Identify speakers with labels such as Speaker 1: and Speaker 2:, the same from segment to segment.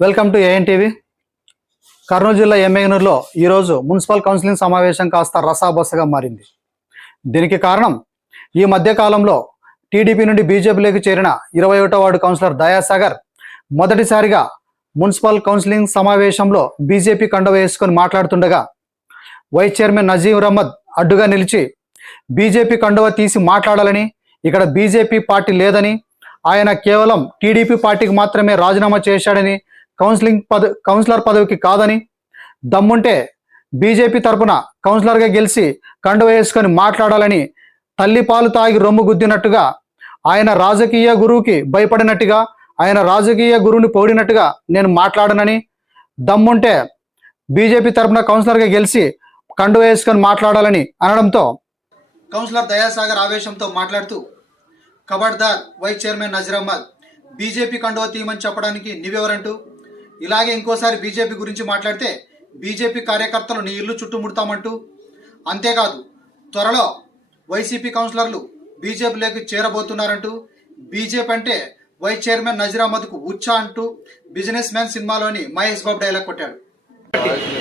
Speaker 1: Welcome to AN TV Kurnool జిల్లా ఎమ్మెగనూరులో ఈరోజు మున్సిపల్ కౌన్సిలింగ్ సమావేశం కాస్త రసాబసగా మారింది. దీనికి కారణం ఈ మధ్యకాలంలో టీడీపీ నుండి బీజేపీలోకి చేరిన ఇరవై ఒకటో వార్డు కౌన్సిలర్ దయాసాగర్ మొదటిసారిగా మున్సిపల్ కౌన్సిలింగ్ సమావేశంలో బీజేపీ కండువ వేసుకొని మాట్లాడుతుండగా వైస్ చైర్మన్ నజీర్ అహ్మద్ అడ్డుగా నిలిచి బీజేపీ కండువ తీసి మాట్లాడాలని ఇక్కడ బీజేపీ పార్టీ లేదని ఆయన కేవలం టీడీపీ పార్టీకి మాత్రమే రాజీనామా చేశాడని కౌన్సిలింగ్ పద కౌన్సిలర్ పదవికి కాదని దమ్ముంటే బీజేపీ తరపున కౌన్సిలర్గా గెలిచి కండువ వేసుకొని మాట్లాడాలని తల్లి పాలు తాగి రొమ్ము గుద్దినట్టుగా ఆయన రాజకీయ గురువుకి భయపడినట్టుగా ఆయన రాజకీయ గురువుని పోడినట్టుగా నేను మాట్లాడనని దమ్ముంటే బీజేపీ తరపున కౌన్సిలర్గా గెలిచి కండువ వేసుకొని మాట్లాడాలని అనడంతో కౌన్సిలర్ దయాసాగర్ ఆవేశంతో మాట్లాడుతూ కబడ్దార్ vice chairman Nazir Ahmed BJP కండువ తీయమని చెప్పడానికి నీవెవరంటూ ఇలాగే ఇంకోసారి బీజేపీ గురించి మాట్లాడితే బీజేపీ కార్యకర్తలు నీ ఇల్లు చుట్టుముడతామంటూ. అంతేకాదు త్వరలో వైసీపీ కౌన్సిలర్లు బీజేపీలోకి చేరబోతున్నారంటూ. బీజేపీ అంటే వైస్ చైర్మన్ నజీర్ అహ్మద్కు ఉచ్చా అంటూ బిజినెస్ మ్యాన్ సినిమాలోని మహేష్ బాబు డైలాగ్ కొట్టాడు.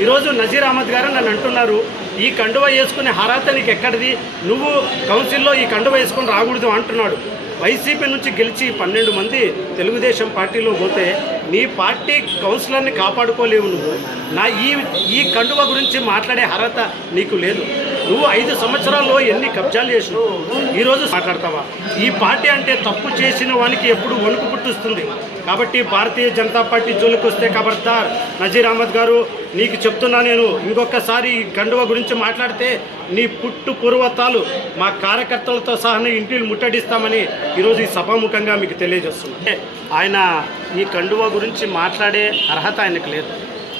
Speaker 2: ఈరోజు నజీర్ అహ్మద్ గారు నన్ను అంటున్నారు ఈ కండువ వేసుకునే అర్హత నీకు ఎక్కడిది? నువ్వు కౌన్సిల్లో ఈ కండువ వేసుకొని రాకూడదు అంటున్నాడు. వైసీపీ నుంచి గెలిచి పన్నెండు మంది తెలుగుదేశం పార్టీలో పోతే నీ పార్టీ కౌన్సిలర్ని కాపాడుకోలేవు నువ్వు. నా ఈ ఈ కండువ గురించి మాట్లాడే అర్హత నీకు లేదు. నువ్వు ఐదు సంవత్సరాల్లో ఎన్ని కబ్జాలు చేసినావు? ఈరోజు మాట్లాడతావా? ఈ పార్టీ అంటే తప్పు చేసిన వానికి ఎప్పుడు వణుకు పుట్టిస్తుంది. కాబట్టి భారతీయ జనతా పార్టీ జోలికి వస్తే ఖబర్దార్ నజీర్ అహ్మద్ గారు నీకు చెప్తున్నా నేను ఇంకొకసారి ఈ గురించి మాట్లాడితే నీ పుట్టు పూర్వతాలు మా కార్యకర్తలతో సహా ఇంటిని ముట్టడిస్తామని ఈరోజు ఈ సభాముఖంగా మీకు తెలియజేస్తున్నా. ఆయన ఈ కండువ గురించి మాట్లాడే అర్హత ఆయనకు లేదు.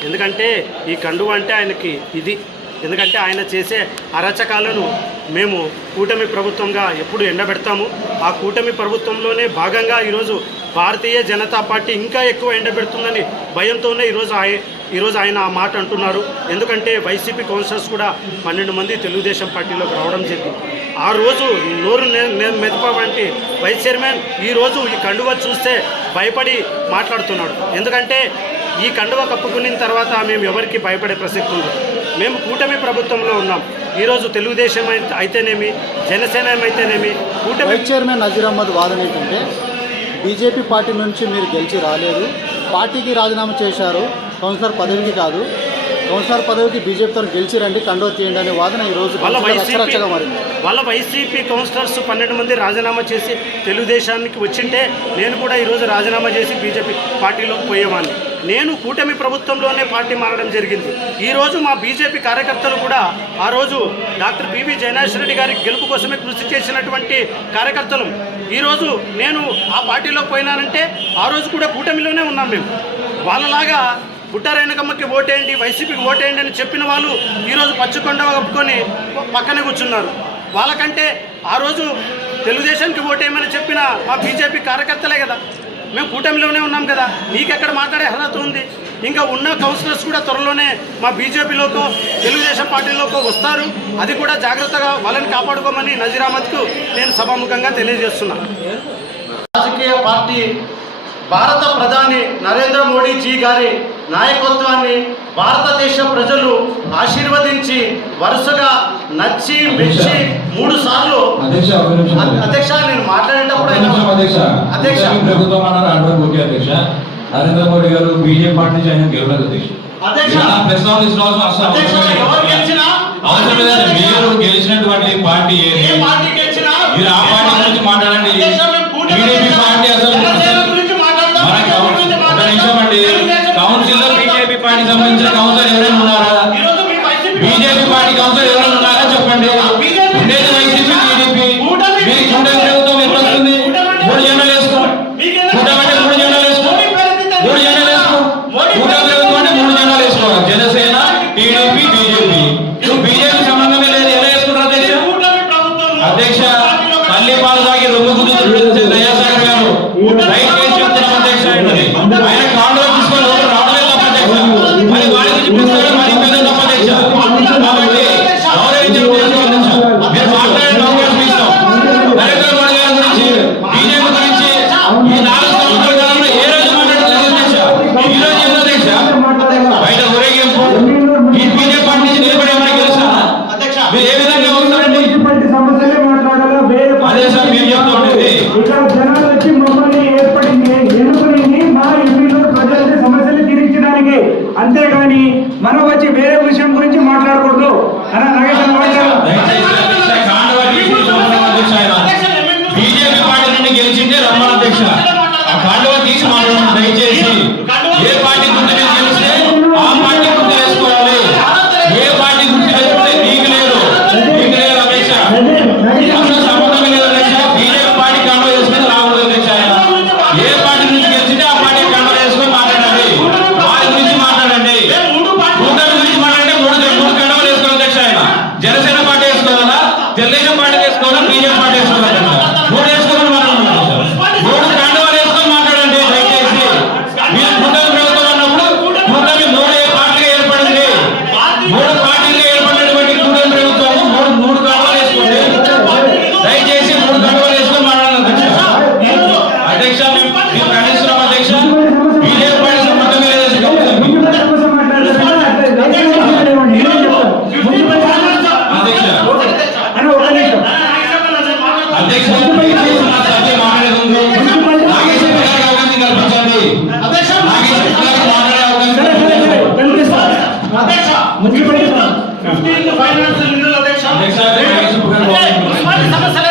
Speaker 2: ఎందుకంటే ఈ కండువ అంటే ఆయనకి ఇది. ఎందుకంటే ఆయన చేసే అరాచకాలను మేము కూటమి ప్రభుత్వంగా ఎప్పుడు ఎండబెడతాము. ఆ కూటమి ప్రభుత్వంలోనే భాగంగా ఈరోజు భారతీయ జనతా పార్టీ ఇంకా ఎక్కువ ఎండబెడుతుందని భయంతోనే ఈరోజు ఆయ ఈరోజు ఆయన ఆ మాట అంటున్నారు. ఎందుకంటే వైసీపీ కౌన్సిలర్స్ కూడా పన్నెండు మంది తెలుగుదేశం పార్టీలోకి రావడం జరిగింది. ఆ రోజు నోరు మెదపవంటి వైస్ చైర్మన్ ఈరోజు ఈ కండువ చూస్తే భయపడి మాట్లాడుతున్నాడు. ఎందుకంటే ఈ కండువ కప్పుకున్న తర్వాత మేము ఎవరికి భయపడే ప్రసక్తి ఉంది మేము కూటమి ప్రభుత్వంలో ఉన్నాం. ఈరోజు తెలుగుదేశం అయితే- అయితేనేమి జనసేన అయితేనేమి కూటమి
Speaker 1: చైర్మన్ నజీర్ అహ్మద్ వాదన ఏంటంటే బీజేపీ పార్టీ నుంచి మీరు గెలిచి రాలేదు. పార్టీకి రాజీనామా చేశారు. కౌన్సిలర్ పదవికి కాదు. కౌన్సిలర్ పదవికి బీజేపీతో గెలిచి రండి కండో తీయండి అనే వాదన ఈ రోజు
Speaker 2: వాళ్ళ వైసీపీ
Speaker 1: రచ్చరచ్చగా మారింది.
Speaker 2: వాళ్ళ వైసీపీ కౌన్సిలర్స్ పన్నెండు మంది రాజీనామా చేసి తెలుగుదేశానికి వచ్చింటే నేను కూడా ఈరోజు రాజీనామా చేసి బీజేపీ పార్టీలోకి పోయేవాడిని నేను కూటమి ప్రభుత్వంలోనే పార్టీ మారడం జరిగింది. ఈరోజు మా బీజేపీ కార్యకర్తలు కూడా ఆ రోజు డాక్టర్ బివి జయనాథ్ రెడ్డి గారి గెలుపు కోసమే కృషి చేసినటువంటి కార్యకర్తలు. ఈరోజు నేను ఆ పార్టీలో పోయినానంటే ఆ రోజు కూడా కూటమిలోనే ఉన్నాం మేము. వాళ్ళలాగా పుట్టారైనకమ్మకి ఓటేయండి వైసీపీకి ఓటేయండి అని చెప్పిన వాళ్ళు ఈరోజు పచ్చకొండ కప్పుకొని పక్కనే కూర్చున్నారు. వాళ్ళకంటే ఆ రోజు తెలుగుదేశానికి ఓటేయమని చెప్పిన మా బీజేపీ కార్యకర్తలే కదా. మేము కూటమిలోనే ఉన్నాం కదా. నీకెక్కడ మాట్లాడే అర్హత ఉంది? ఇంకా ఉన్న కౌన్సిలర్స్ కూడా త్వరలోనే మా బీజేపీలోకో తెలుగుదేశం పార్టీలోకో వస్తారు. అది కూడా జాగ్రత్తగా వాళ్ళని కాపాడుకోమని నజీర్ అహ్మద్కు నేను సభాముఖంగా తెలియజేస్తున్నాను రాజకీయ పార్టీ భారత ప్రధాని నరేంద్ర మోడీ జీ గారి నాయకత్వాన్ని భారతదేశ ప్రజలు ఆశీర్వదించి వరుసగా నచ్చి మెచ్చి మూడు సార్లు
Speaker 3: అధ్యక్ష
Speaker 2: నేను మాట్లాడేటప్పుడు
Speaker 3: అధ్యక్ష. ప్రభుత్వం అన్నారు ఓకే అధ్యక్ష. నరేంద్ర మోడీ గారు బీజేపీ పార్టీ నుంచి ఆయన గెలవలేదు అధ్యక్ష. అవసరం లేదండి మీరు గెలిచినటువంటి పార్టీ మీరు ఆ పార్టీ గురించి మాట్లాడండి.
Speaker 2: గెలిచినా
Speaker 3: పార్టీ అసలు మన
Speaker 2: బీజేపీ
Speaker 3: కౌన్సిల్లో బీజేపీ పార్టీ సంబంధించిన కౌన్సిలర్ ఎవరైనా ఉన్నారా? అధ్యక్ష
Speaker 4: తల్లి పాలు తాగి రొమ్ము గుర్తు దయాసాగర్ గారు
Speaker 3: దయచేసి చెప్తున్నాం అధ్యక్ష రమ్మని ఆ కాండవ తీసి మాట్లాడండి దయచేసి ఏ పార్టీ గుర్తు మీద గెలిస్తే ఆ పార్టీ గుర్తు వేసుకోవాలి ఏ పార్టీ గుర్తు వేసుకుంటే నీకు లేదు నీకు లేదు అధ్యక్ష అసలు సంబంధం లేదు అధ్యక్ష బీజేపీ పార్టీ కాండవ వేసుకుని రాకూడదు అధ్యక్ష ఆయన ఏ పార్టీ నుంచి గెలిచింటే ఆ పార్టీ కాండవ వేసుకొని మాట్లాడండి వారి గురించి మాట్లాడండి కూటమి గురించి మాట్లాడంటే మూడు మూడు కండవలు వేసుకోవాలి అధ్యక్ష ఆయన జనసేన పార్టీ వేసుకోవాలా తెలుగుదేశం పార్టీ వేసుకోవాలా బీజేపీ పార్టీ వేసుకోవాలా అధ్యక్ష? మూడు వేసుకోవాలని మాట్లాడండి అధ్యక్ష. మూడు కండవాలు వేసుకొని మాట్లాడండి దయచేసి మీరు కూటమి ప్రభుత్వం అన్నప్పుడు కూటమి మూడు పార్టీగా ఏర్పడింది మూడు పార్టీలుగా ఏర్పడినటువంటి కూటమి ప్రభుత్వం మూడు మూడు కండవాలు వేసుకోండి దయచేసి మూడు కండవాలు వేసుకొని మాట్లాడండి అధ్యక్ష అధ్యక్ష మేము మేము ఖండిస్తున్నాం అధ్యక్ష బీజేపీ పార్టీ సంబంధం లేదు అధ్యక్ష. అధ్యక్ష
Speaker 4: అన్న ఒక నిమిషం
Speaker 3: అధ్యక్ష దయచేసి నా సభ్య మాట్లాడేది ఉంది. నాగేశ్వర గారికి అవకాశం కల్పించండి. నాగేశ్వర గారికి మాట్లాడే అవకాశం కల్పించండి.
Speaker 4: మున్సిపల్
Speaker 2: ఫిఫ్టీన్త్ ఫైనాన్స్ సమస్యలు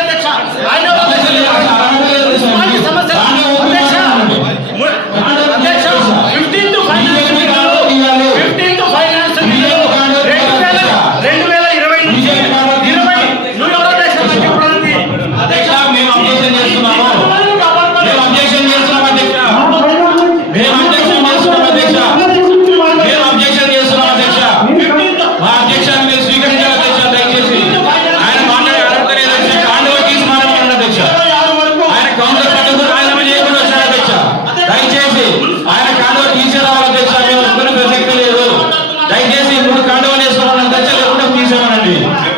Speaker 3: Amém.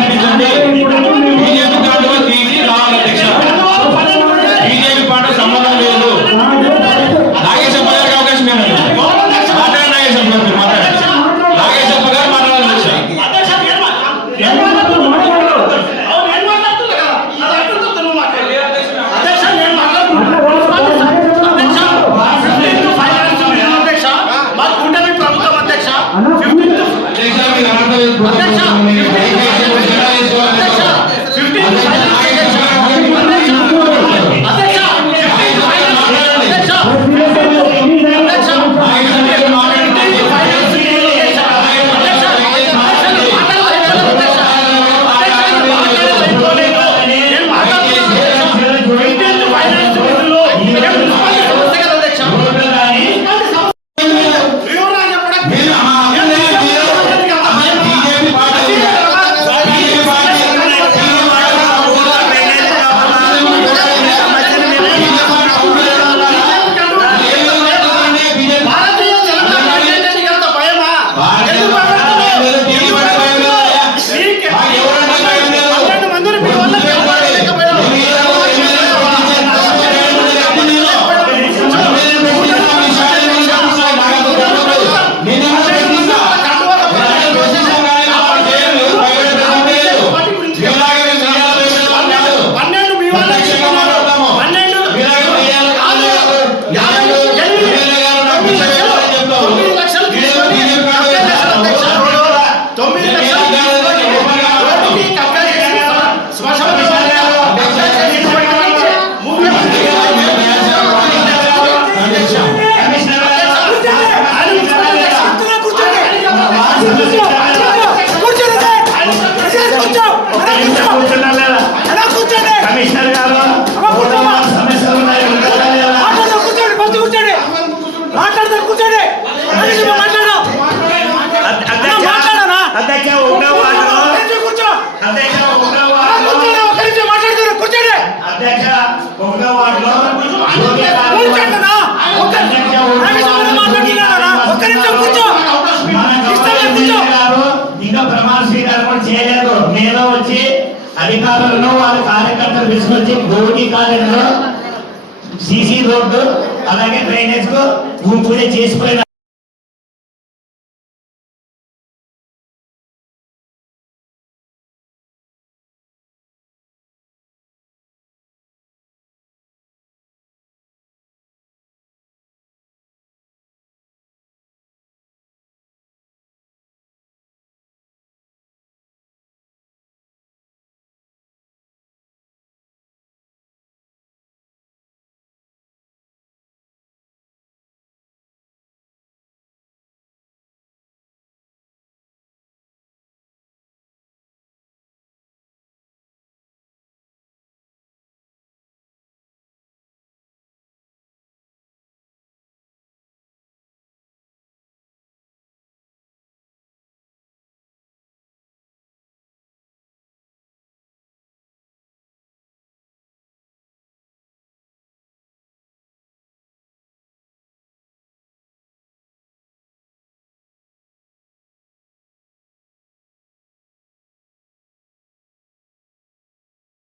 Speaker 3: మాట్లాడే
Speaker 5: కార్యకర్తలు తీసుకొచ్చి గోగి కాలనీలో సీసీ రోడ్డు అలాగే డ్రైనేజ్కు భూమి పూజ చేసిపోయిన